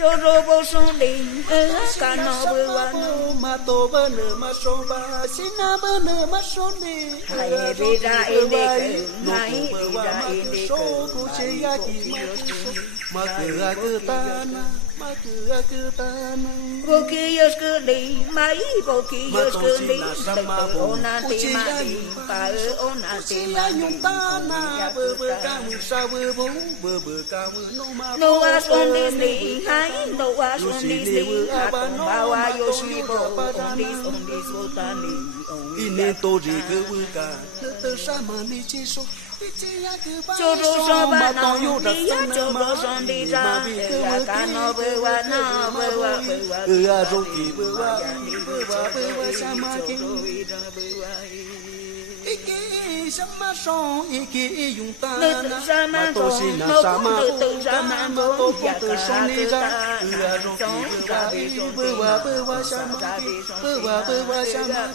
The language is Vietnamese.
cho rô bô sông đi cả nó bơ wa nó mà tô bơ nở mà sông ba xin na bơ nở mà sông đi hay về ra in đi hay về ra in đi cô chơi ya kỳ mà cứ ta na mà cứ ta na vô kia yo cứ đi mấy vô kia yo cứ đi ona ti ma ti pa ona ti ma nhung ta na bơ bơ ca mưa sa bơ bố bơ bơ ca mưa no a son đi hay no a son đi a con bao a yo si bo on đi so ta đi ine to ri cứ bơ ca tơ sa mà ni chi so cho rô so ba nó đi cho rô son đi ra cả nó bơ wa a rô kỳ bơ wa sa ma ki iki sama so iki yung ta na ma to si na sama to to son đi ra a rô kỳ bơ wa sa ma ki bơ wa sa ma